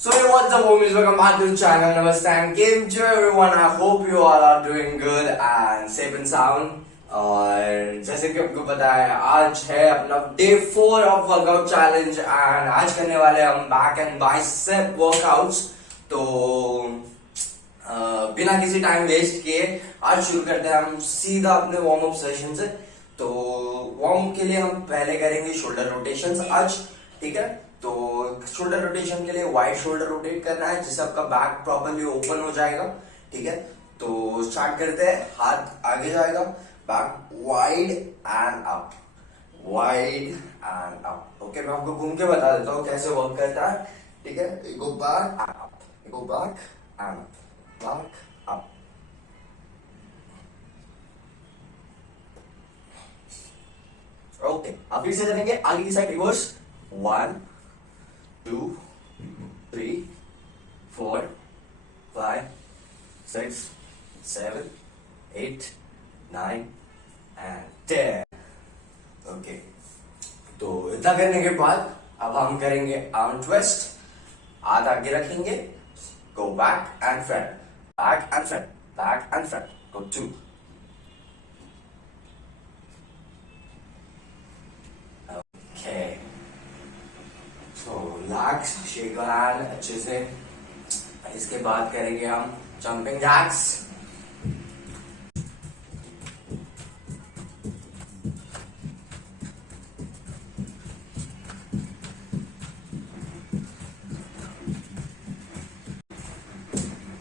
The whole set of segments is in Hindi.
So hey, what's up homies, welcome back to the channel. Namaste and Kim to everyone. I hope you all are doing good and safe and sound. और जैसे कि आपको पता है आज है अपना day 4 of workout challenge and आज करने वाले हम बैक एंड बाइसेप वर्कआउट्स। तो बिना किसी टाइम वेस्ट किए आज शुरू करते हैं हम सीधा अपने वार्म अप सेशन से। तो वार्म अप के लिए हम पहले करेंगे शोल्डर रोटेशंस आज, ठीक है। तो शोल्डर रोटेशन के लिए वाइड शोल्डर रोटेट करना है जिससे आपका बैक प्रॉपर्ली ओपन हो जाएगा, ठीक है। तो स्टार्ट करते हैं, हाथ आगे जाएगा, back wide and up, wide and up. Okay, मैं आपको घूम के बता देता हूँ कैसे वर्क करता है, ठीक है। Go back and up, go back and back up. Okay, आप फिर से करेंगे आगे की साइड रिवर्स। 1 2 3 4 5 6 7 8 9 and 10। ओके, तो इतना करने के बाद अब हम करेंगे आर्म ट्विस्ट। हाथ आगे रखेंगे, go back and front, back and front, back and front. Go 2। Okay, so relax, shake your hand अच्छे से। इसके बाद करेंगे हम जंपिंग जैक्स।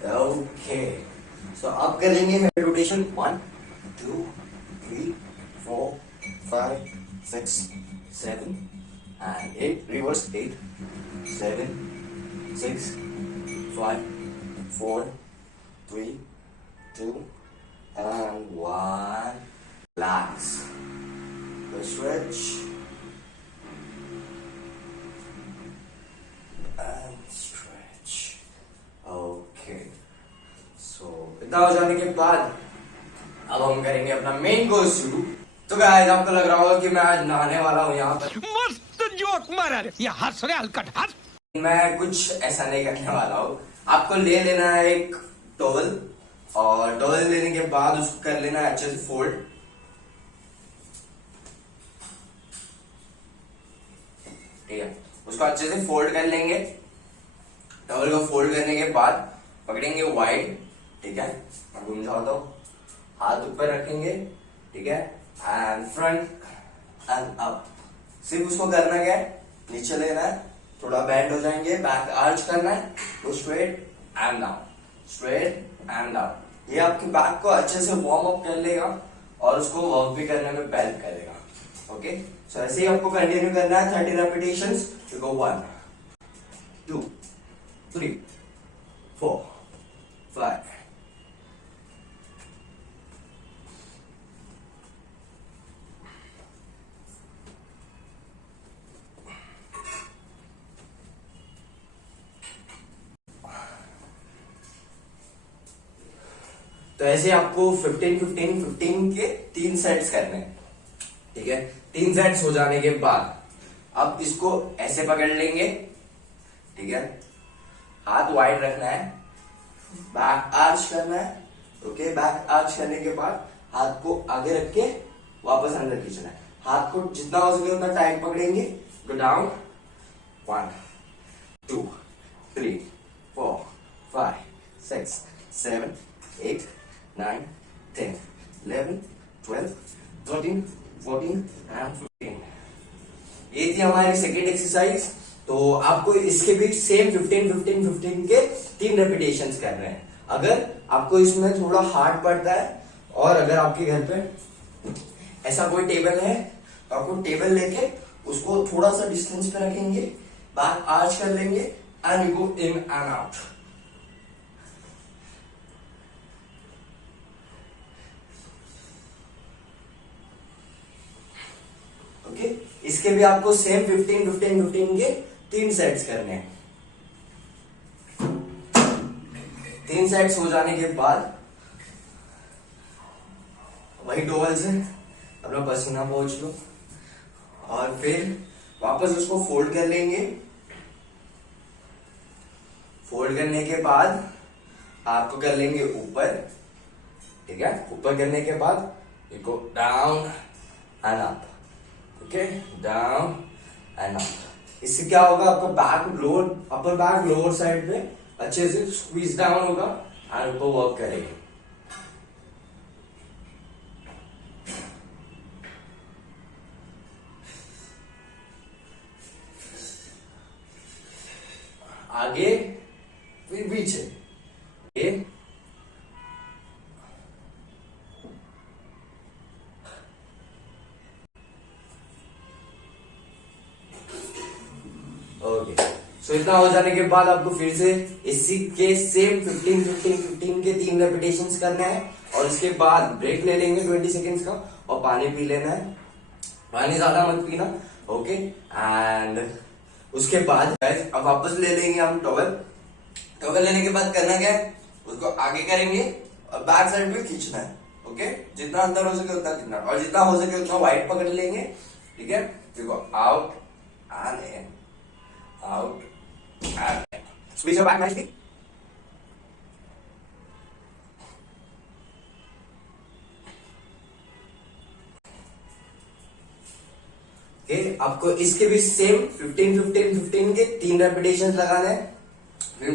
ओके, सो अब करेंगे head rotation 1 2 3 4 5 6 7 and 8 reverse 8 7 6 5 4 3 2 and 1। relax, go stretch and stretch। okay, so इतना हो जाने के बाद अब हम करेंगे अपना मेन कोर्स शुरू। तो गाइस, आपको लग रहा होगा कि मैं आज नहाने वाला हूँ यहाँ पर। मस्त जोक मारा रे, ये हंस रहे हलकट हंस। मैं कुछ ऐसा नहीं करने वाला हूँ। आपको ले लेना है एक टॉवल और टॉवल लेने के बाद उसको कर लेना है अच्छे से फोल्ड, ठीक है। उसको अच्छे से फोल्ड कर लेंगे। टॉवल को फोल्ड करने के बाद पकड़ेंगे वाइड, ठीक है। मैं घूम जाता हूँ, हाथ ऊपर रखेंगे, ठीक है, एंड फ्रंट एंड अप। सिर्फ उसको करना क्या है, नीचे लेना है, थोड़ा बैंड हो जाएंगे, बैक आर्च करना है, तो straight and down, straight and down. ये आपके बैक को अच्छे से वार्म अप कर लेगा और उसको वर्क भी करने में हेल्प करेगा। ओके, सो ऐसे ही आपको कंटिन्यू करना है 30 रेपिटेशंस। यू गो 1 2 3 4 5 तो ऐसे आपको 15-15-15 के 3 सेट्स करने हैं, ठीक है। 3 सेट्स हो जाने के बाद अब इसको ऐसे पकड़ लेंगे, ठीक है। हाथ वाइड रखना है, बैक आर्च करना है। ओके, बैक आर्च करने के बाद हाथ को आगे रख के वापस अंदर खींचना है। हाथ को जितना हो सके उतना टाइट पकड़ेंगे। Go down 1 2 3 4 5 6 7 8 9 10 11 12 13 14 and 15। ये थी हमारी सेकेंड एक्सरसाइज। तो आपको इसके भी सेम 15-15-15 के 3 रेपिटेशंस करने हैं। अगर आपको इसमें थोड़ा हार्ड पड़ता है और अगर आपके घर पे ऐसा कोई टेबल है तो आपको टेबल लेके उसको थोड़ा सा डिस्टेंस पे रखेंगे, बैक आर्च कर लेंगे and you go in and out. Okay, इसके भी आपको सेम 15-15-15 के 3 सेट्स करने हैं। 3 सेट्स हो जाने के बाद वही टॉवल से अपना पसीना पोंछ लो और फिर वापस उसको फोल्ड कर लेंगे फोल्ड करने के बाद आपको कर लेंगे ऊपर, ठीक है। ऊपर करने के बाद देखो down and up, okay, down and up. इससे क्या होगा, आपका back lower, upper back lower side पे अच्छे से स्क्वीज डाउन होगा एंड ऊपर वर्क करेंगे। आगे फिर पीछे, ये ओके। सो इतना हो जाने के बाद आपको फिर से इसी के सेम 15 के 3 रेपिटेशंस करना है और इसके बाद ब्रेक ले लेंगे 20 सेकेंड्स का और पानी पी लेना है। पानी ज्यादा मत पीना, ओके। एंड उसके बाद अब वापस ले लेंगे हम टॉवल। टॉवल लेने के बाद करना क्या है, उसको आगे करेंगे और बैक साइड में खींचना है, ओके। जितना अंदर हो सके उतना खींचना और जितना हो सके उतना वाइट पकड़ लेंगे, ठीक है। देखो out and in, out and in. Squeeze your back nicely. आपको इसके भी सेम 15 के 3 रेपिटेशन लगाना है। फिर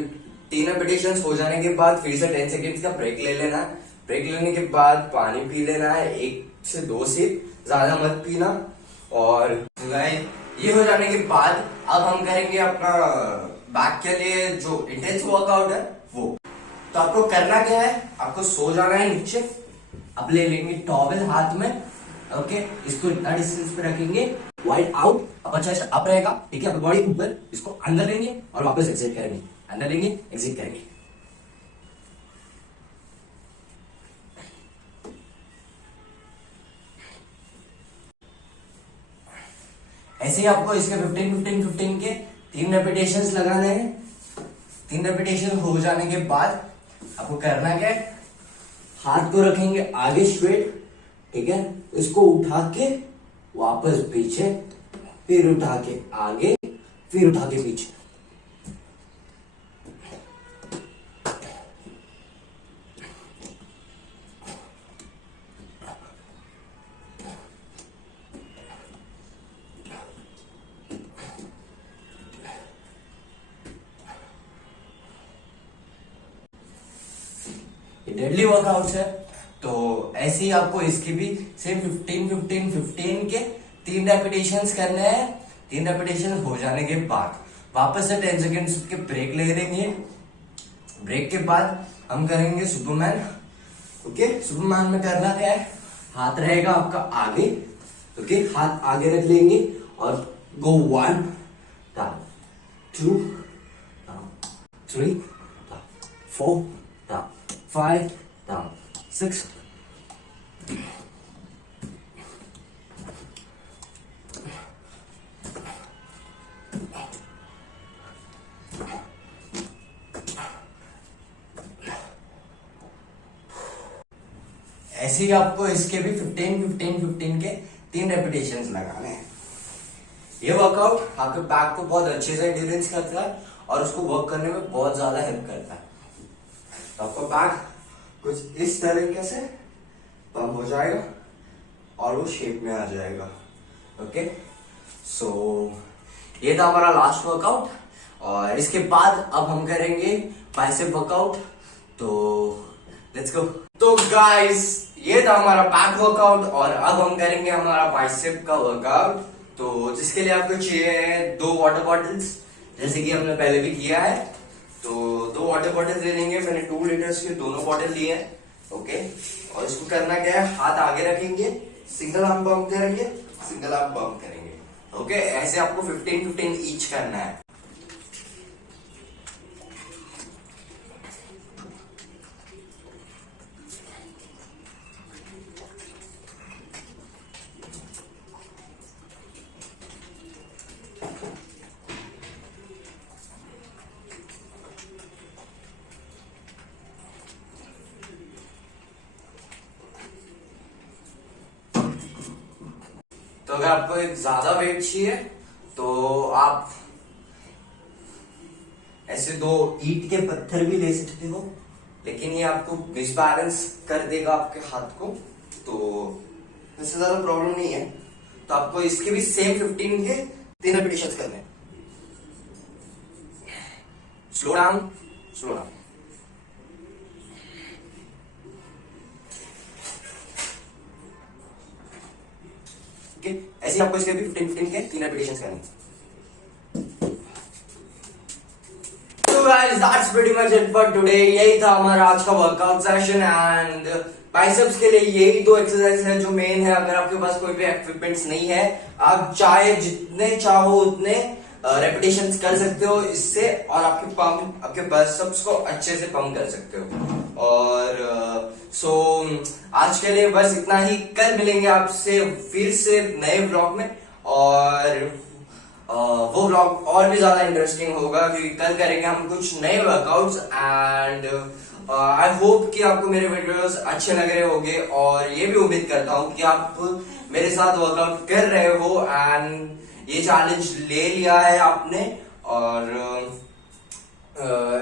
3 रेपिटेशन हो जाने के बाद फिर से 10 सेकेंड्स का ब्रेक ले लेना है। ब्रेक लेने के बाद पानी पी लेना है, 1 से 2 सिप, ज्यादा मत पीना। और ये हो जाने के बाद अब हम करेंगे अपना बैक के लिए जो इंटेंस वर्कआउट है वो। तो आपको करना क्या है, आपको सो जाना है नीचे। अब ले लेंगे टॉवेल हाथ में, ओके। इसको इतना डिस्टेंस पे रखेंगे, वाइड आउट, अपर चेस्ट अप रहेगा, ठीक है। बॉडी ऊपर, इसको अंदर लेंगे और वापस एक्सिट करेंगे, अंदर लेंगे एक्सिट करेंगे। ऐसे ही आपको इसके 15 के 3 रेपिटेशंस लगाने हैं। 3 रेपिटेशन हो जाने के बाद आपको करना क्या है, हाथ को रखेंगे आगे स्ट्रेट, ठीक है। इसको उठा के वापस पीछे, फिर उठा के आगे, फिर उठा के पीछे। ये डेडली वर्कआउट है। तो ऐसे ही आपको इसकी भी सेम 15 के 3 रेपिटेशंस करने हैं। 3 रेपिटेशन हो जाने के बाद वापस से 10 सेकेंड्स के ब्रेक ले लेंगे। ब्रेक के बाद हम करेंगे सुपरमैन, ओके। सुपरमैन में करना क्या है, हाथ रहेगा आपका आगे, ओके। हाथ आगे रख लेंगे और गो 1 down, 2 down, 3 down, 4 down, 5 down, 6 ऐसे ही आपको इसके भी 15 के 3 रेपिटेशंस लगाने हैं। ये वर्कआउट आपके बैक को बहुत अच्छे से एंड्योरेंस करता है और उसको वर्क करने में बहुत ज्यादा हेल्प करता है। तो आपका बैक कुछ इस तरीके से पंप हो जाएगा और वो शेप में आ जाएगा, ओके। सो ये था हमारा लास्ट वर्कआउट और इसके बाद अब हम करेंगे बाइसेप वर्कआउट। तो लेट्स गो। तो गाइस ये था हमारा बैक वर्कआउट और अब हम करेंगे हमारा बाइसेप का वर्कआउट। तो जिसके लिए आपको चाहिए 2 वाटर बॉटल्स, जैसे कि हमने पहले भी किया है। तो 2 वाटर बॉटल्स ले लेंगे, मैंने 2 लीटर्स के दोनों बॉटल लिए हैं, ओके। और इसको करना क्या है, हाथ आगे रखेंगे, सिंगल आर्म पंप करेंगे, सिंगल आर्म पंप करेंगे, ओके। ऐसे आपको 15 ईच करना है। तो अगर आपको एक ज्यादा वेट चाहिए तो आप ऐसे 2 ईंट के पत्थर भी ले सकते हो, लेकिन ये आपको मिसबैलेंस कर देगा आपके हाथ को, तो इससे ज्यादा प्रॉब्लम नहीं है। तो आपको इसके भी सेम 15 के 3 रेपिटेशंस करने हैं। Slow down, slow down. ऐसे आपको इसके भी 15 के 3 रेपिटेशंस करने हैं। So guys, that's pretty much it for today. यही था हमारा आज का वर्कआउट सेशन एंड बाइसेप्स के लिए यही 2 एक्सरसाइज है जो मेन है। अगर आपके पास कोई भी इक्विपमेंट्स नहीं है, आप चाहे जितने चाहो उतने रेपिटेशंस कर सकते हो इससे, और आपके बाइसेप्स को अच्छे से पंप कर सकते हो। और सो आज के लिए बस इतना ही। कल मिलेंगे आपसे फिर से नए व्लॉग में, और वो व्लॉग और भी ज्यादा इंटरेस्टिंग होगा क्योंकि कल करेंगे हम कुछ नए वर्कआउट्स एंड आई होप कि आपको मेरे वीडियोस अच्छे लग रहे होंगे, और ये भी उम्मीद करता हूँ कि आप मेरे साथ वर्कआउट कर रहे हो एंड ये चैलेंज ले लिया है आपने, और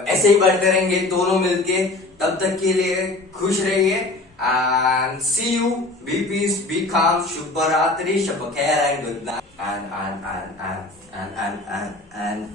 ऐसे ही बढ़ते रहेंगे दोनों मिलके। तब तक के लिए खुश रहिए and see you, be peace, be calm, शुभ रात्रि, शब खैर एंड गुड नाइट and